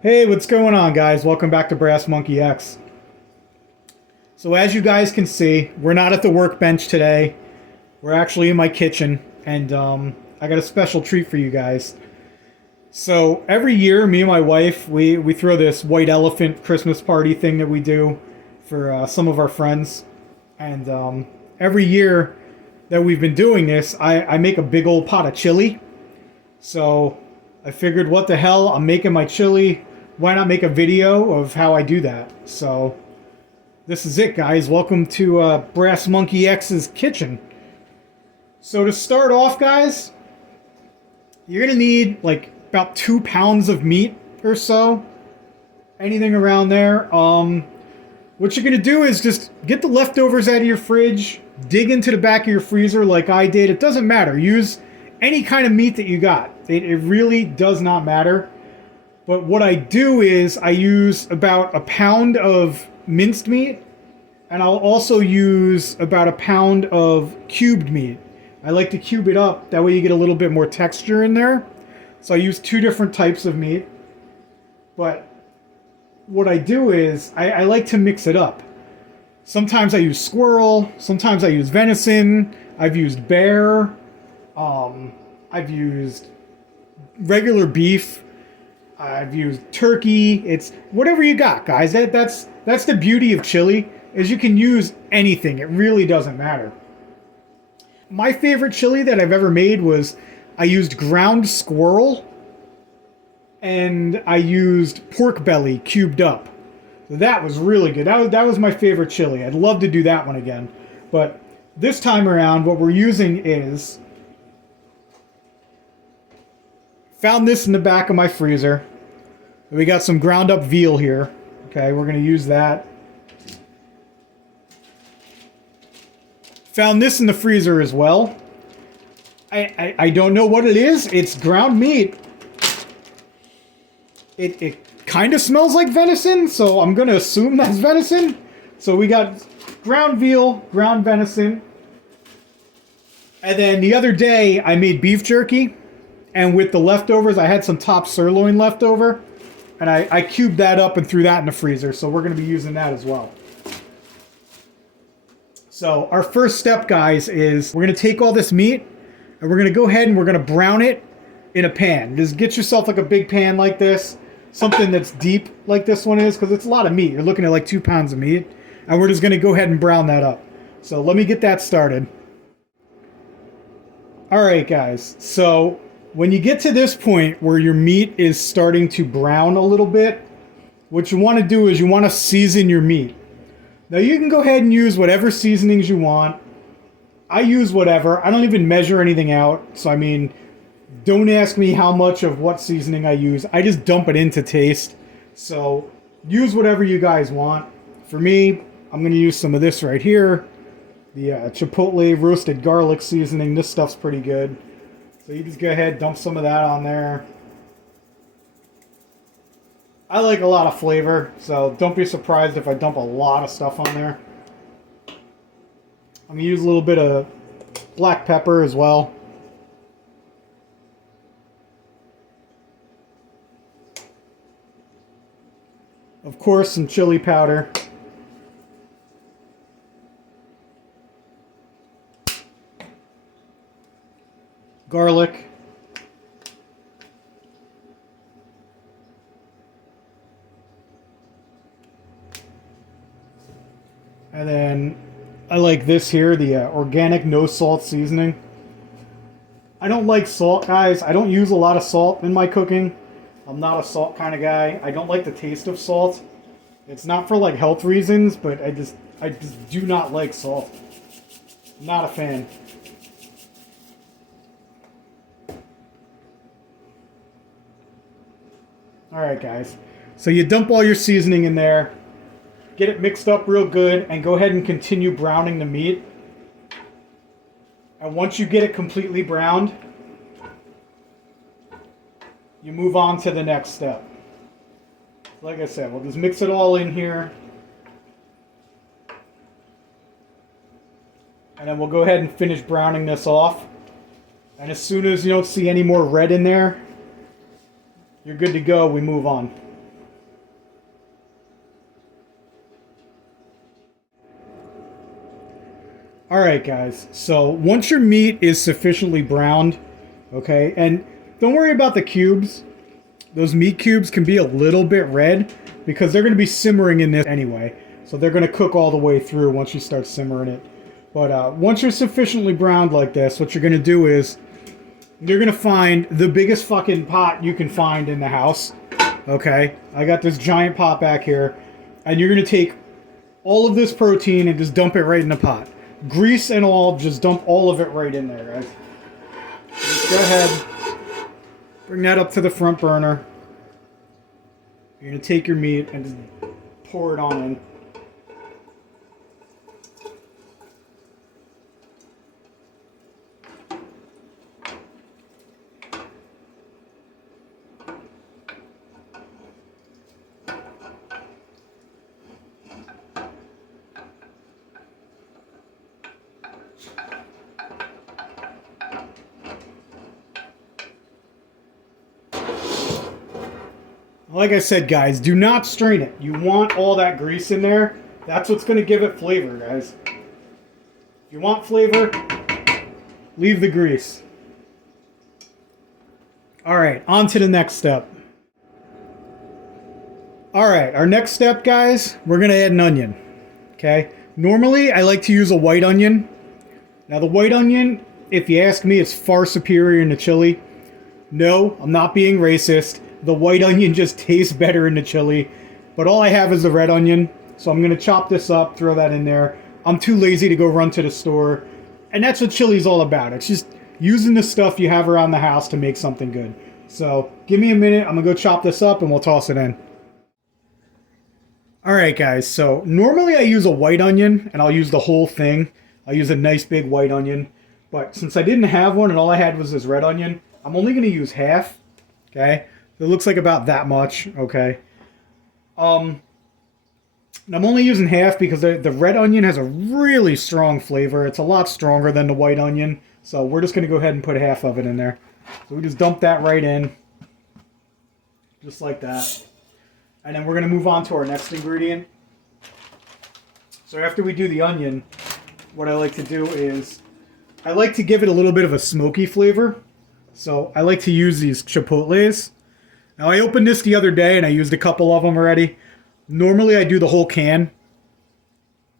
Hey, what's going on, guys? Welcome back to Brass Monkey X. So as you guys can see, we're not at the workbench today. We're actually in my kitchen, and I got a special treat for you guys. So every year, me and my wife, we throw this white elephant Christmas party thing that we do for some of our friends. And every year that we've been doing this, I make a big old pot of chili. So I figured, what the hell, I'm making my chili. Why not make a video of how I do that? So this is it, guys. Welcome to Brass Monkey X's kitchen. So to start off, guys, you're gonna need like about 2 pounds of meat or so, anything around there. What you're gonna do is just get the leftovers out of your fridge, dig into the back of your freezer like I did. It doesn't matter. Use any kind of meat that you got. It really does not matter. But what I do is I use about a pound of minced meat, and I'll also use about a pound of cubed meat. I like to cube it up, that way you get a little bit more texture in there. So I use 2 different types of meat. But what I do is I like to mix it up. Sometimes I use squirrel, sometimes I use venison, I've used bear, I've used regular beef, I've used turkey. It's whatever you got, guys. That's the beauty of chili, is you can use anything. It really doesn't matter. My favorite chili that I've ever made was I used ground squirrel and I used pork belly cubed up. So that was really good. That was my favorite chili. I'd love to do that one again. But this time around, what we're using is, found this in the back of my freezer. We got some ground up veal here. Okay, we're going to use that. Found this in the freezer as well. I don't know what it is. It's ground meat. It kind of smells like venison, so I'm going to assume that's venison. So we got ground veal, ground venison. And then the other day, I made beef jerky. And with the leftovers, I had some top sirloin left over. And I cubed that up and threw that in the freezer. So we're going to be using that as well. So our first step, guys, is we're going to take all this meat. And we're going to go ahead and we're going to brown it in a pan. Just get yourself like a big pan like this. Something that's deep like this one is. Because it's a lot of meat. You're looking at like 2 pounds of meat. And we're just going to go ahead and brown that up. So let me get that started. Alright, guys. So when you get to this point where your meat is starting to brown a little bit, what you want to do is you want to season your meat. Now you can go ahead and use whatever seasonings you want. I use whatever. I don't even measure anything out. So I mean, don't ask me how much of what seasoning I use. I just dump it in to taste. So use whatever you guys want. For me, I'm going to use some of this right here. The chipotle roasted garlic seasoning. This stuff's pretty good. So you just go ahead, dump some of that on there. I like a lot of flavor, so don't be surprised if I dump a lot of stuff on there. I'm going to use a little bit of black pepper as well. Of course, some chili powder. Garlic. And then I like this here, the organic no salt seasoning. I don't like salt, guys. I don't use a lot of salt in my cooking. I'm not a salt kind of guy. I don't like the taste of salt. It's not for like health reasons, but I just do not like salt. Not a fan. Alright, guys. So you dump all your seasoning in there. Get it mixed up real good, and go ahead and continue browning the meat. And once you get it completely browned, you move on to the next step. Like I said, we'll just mix it all in here. And then we'll go ahead and finish browning this off. And as soon as you don't see any more red in there, you're good to go. We move on. All right, guys. So once your meat is sufficiently browned, okay, and don't worry about the cubes. Those meat cubes can be a little bit red because they're going to be simmering in this anyway. So they're going to cook all the way through once you start simmering it. But once you're sufficiently browned like this, what you're going to do is you're going to find the biggest fucking pot you can find in the house. Okay, I got this giant pot back here. And you're going to take all of this protein and just dump it right in the pot. Grease and all, just dump all of it right in there, guys. Just go ahead, bring that up to the front burner. You're going to take your meat and just pour it on in. Like I said, guys, do not strain it. You want all that grease in there. That's what's going to give it flavor, guys. If you want flavor, leave the grease. Alright, on to the next step. Alright, our next step, guys, we're going to add an onion. Okay? Normally, I like to use a white onion. Now, the white onion, if you ask me, is far superior in the chili. No, I'm not being racist. The white onion just tastes better in the chili. But all I have is the red onion. So I'm going to chop this up, throw that in there. I'm too lazy to go run to the store. And that's what chili's all about. It's just using the stuff you have around the house to make something good. So give me a minute. I'm going to go chop this up and we'll toss it in. Alright, guys. So normally I use a white onion and I'll use the whole thing. I'll use a nice big white onion. But since I didn't have one and all I had was this red onion, I'm only going to use half. Okay? It looks like about that much, okay. I'm only using half because the red onion has a really strong flavor. It's a lot stronger than the white onion. So we're just going to go ahead and put half of it in there. So we just dump that right in. Just like that. And then we're going to move on to our next ingredient. So after we do the onion, what I like to do is I like to give it a little bit of a smoky flavor. So I like to use these chipotles. Now, I opened this the other day, and I used a couple of them already. Normally, I do the whole can.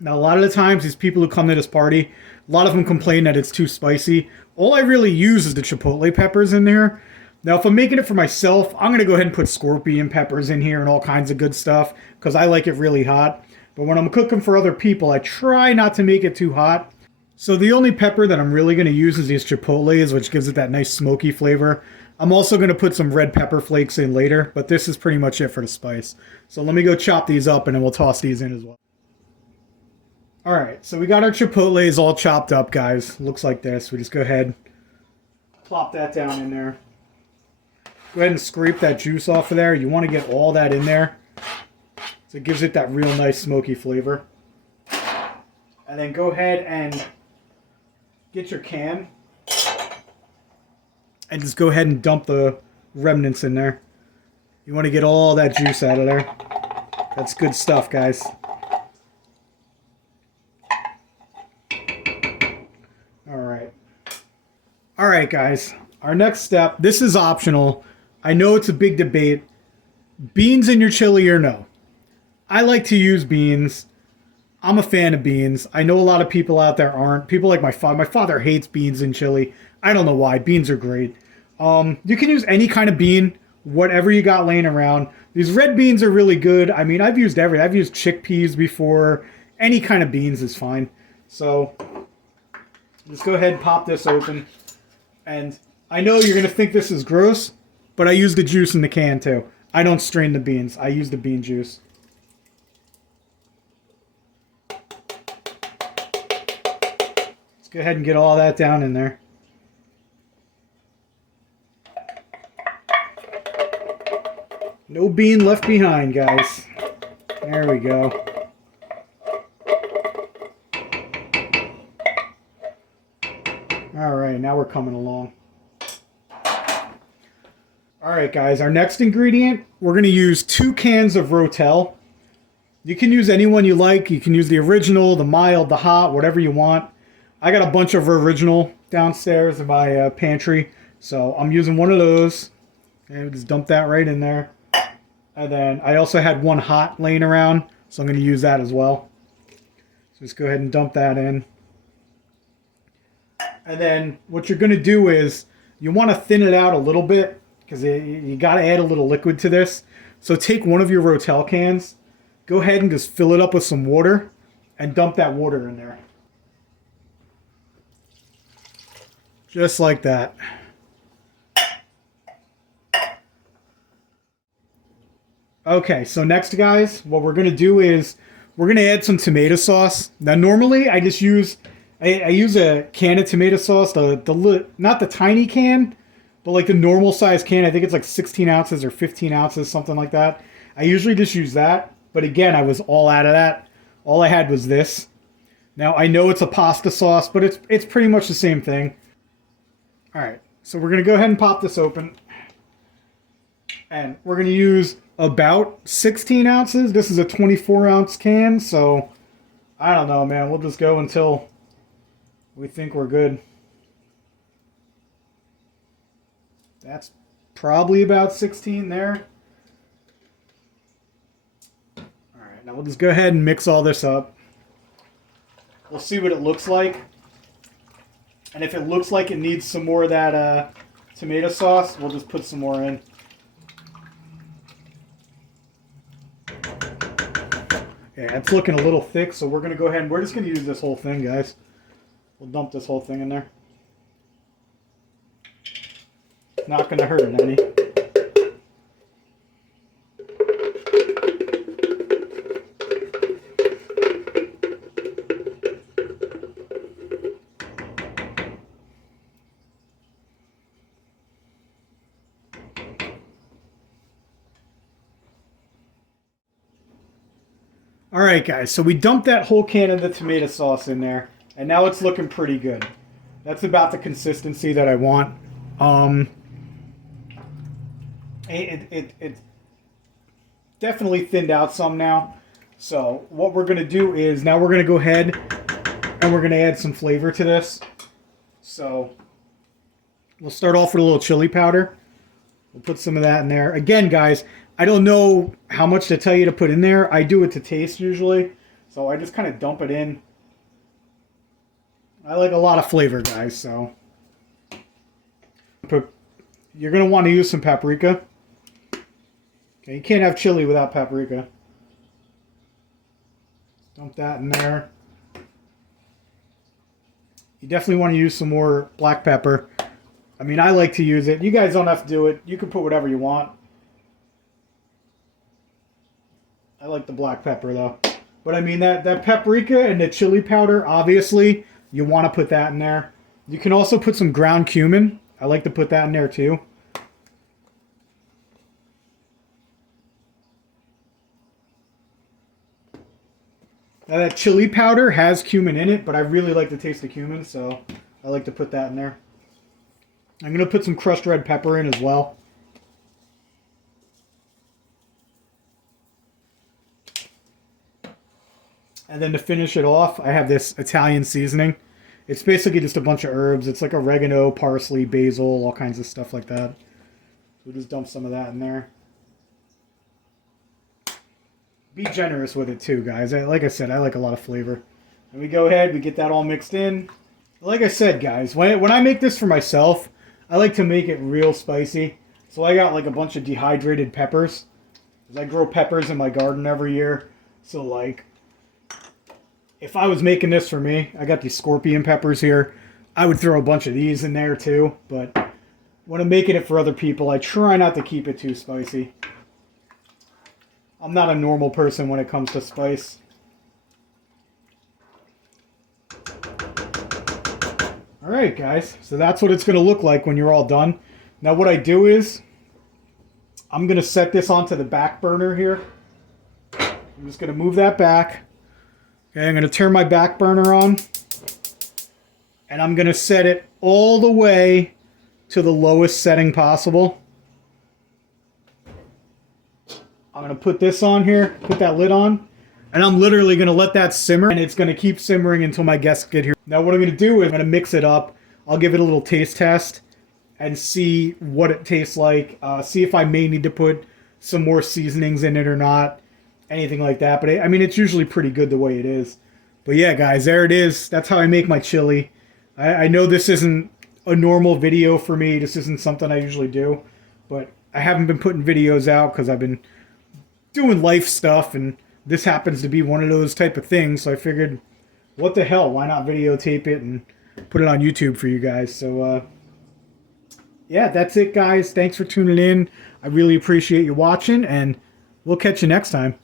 Now, a lot of the times, these people who come to this party, a lot of them complain that it's too spicy. All I really use is the chipotle peppers in there. Now, if I'm making it for myself, I'm going to go ahead and put scorpion peppers in here and all kinds of good stuff, because I like it really hot. But when I'm cooking for other people, I try not to make it too hot. So the only pepper that I'm really going to use is these chipotles, which gives it that nice smoky flavor. I'm also going to put some red pepper flakes in later, but this is pretty much it for the spice. So let me go chop these up and then we'll toss these in as well. Alright, so we got our chipotles all chopped up, guys. Looks like this. We just go ahead, plop that down in there. Go ahead and scrape that juice off of there. You want to get all that in there. So it gives it that real nice smoky flavor. And then go ahead and get your can. And just go ahead and dump the remnants in there. You want to get all that juice out of there. That's good stuff, guys. Alright. Alright, guys. Our next step, this is optional. I know it's a big debate. Beans in your chili or no? I like to use beans. I'm a fan of beans. I know a lot of people out there aren't. People like my father. My father hates beans in chili. I don't know why. Beans are great. You can use any kind of bean, whatever you got laying around. These red beans are really good. I mean, I've used everything. I've used chickpeas before. Any kind of beans is fine. So, let's go ahead and pop this open. And I know you're going to think this is gross, but I use the juice in the can too. I don't strain the beans. I use the bean juice. Let's go ahead and get all that down in there. No bean left behind, guys. There we go. Alright, now we're coming along. Alright, guys, our next ingredient, we're going to use 2 cans of rotel. You can use any one you like. You can use the original, the mild, the hot, whatever you want. I got a bunch of original downstairs in my pantry, so I'm using one of those. And just dump that right in there. And then I also had one hot laying around, so I'm going to use that as well. So just go ahead and dump that in. And then what you're going to do is you want to thin it out a little bit because you got to add a little liquid to this. So take one of your rotel cans, go ahead and just fill it up with some water and dump that water in there. Just like that. Okay, so next, guys, what we're going to do is we're going to add some tomato sauce. Now, normally I just use I use a can of tomato sauce, not the tiny can, but like the normal size can. I think it's like 16 ounces or 15 ounces, something like that. I usually just use that, but again, I was all out of that. All I had was this. Now, I know it's a pasta sauce, but it's pretty much the same thing. All right, so we're going to go ahead and pop this open. And we're going to use about 16 ounces. This is a 24-ounce can, so I don't know, man. We'll just go until we think we're good. That's probably about 16 there. All right, now we'll just go ahead and mix all this up. We'll see what it looks like. And if it looks like it needs some more of that tomato sauce, we'll just put some more in. Yeah, it's looking a little thick, so we're going to go ahead and we're just going to use this whole thing, guys. We'll dump this whole thing in there. Not going to hurt it any. Alright guys, so we dumped that whole can of the tomato sauce in there, and now it's looking pretty good. That's about the consistency that I want. It definitely thinned out some now. So what we're going to do is, now we're going to go ahead and we're going to add some flavor to this. So we'll start off with a little chili powder. We'll put some of that in there. Again, guys, I don't know how much to tell you to put in there. I do it to taste usually. So I just kind of dump it in. I like a lot of flavor, guys, so. You're going to want to use some paprika. Okay, you can't have chili without paprika. Dump that in there. You definitely want to use some more black pepper. I mean, I like to use it. You guys don't have to do it. You can put whatever you want. I like the black pepper, though. But, I mean, that paprika and the chili powder, obviously, you want to put that in there. You can also put some ground cumin. I like to put that in there, too. Now, that chili powder has cumin in it, but I really like the taste of cumin, so I like to put that in there. I'm going to put some crushed red pepper in as well. And then to finish it off, I have this Italian seasoning. It's basically just a bunch of herbs. It's like oregano, parsley, basil, all kinds of stuff like that. We'll just dump some of that in there. Be generous with it too, guys. Like I said, I like a lot of flavor. And we go ahead, we get that all mixed in. Like I said, guys, when I make this for myself, I like to make it real spicy. So I got like a bunch of dehydrated peppers. Because I grow peppers in my garden every year. So like, if I was making this for me, I got these scorpion peppers here. I would throw a bunch of these in there too. But when I'm making it for other people, I try not to keep it too spicy. I'm not a normal person when it comes to spice. Alright guys, so that's what it's going to look like when you're all done. Now what I do is, I'm going to set this onto the back burner here. I'm just going to move that back. Okay, I'm going to turn my back burner on. And I'm going to set it all the way to the lowest setting possible. I'm going to put this on here, put that lid on. And I'm literally going to let that simmer, and it's going to keep simmering until my guests get here. Now what I'm going to do is I'm going to mix it up. I'll give it a little taste test and see what it tastes like. See if I may need to put some more seasonings in it or not. Anything like that. But I mean, it's usually pretty good the way it is. But yeah, guys, there it is. That's how I make my chili. I know this isn't a normal video for me. This isn't something I usually do. But I haven't been putting videos out because I've been doing life stuff, and this happens to be one of those type of things. So I figured, what the hell? Why not videotape it and put it on YouTube for you guys? So, yeah, that's it, guys. Thanks for tuning in. I really appreciate you watching, and we'll catch you next time.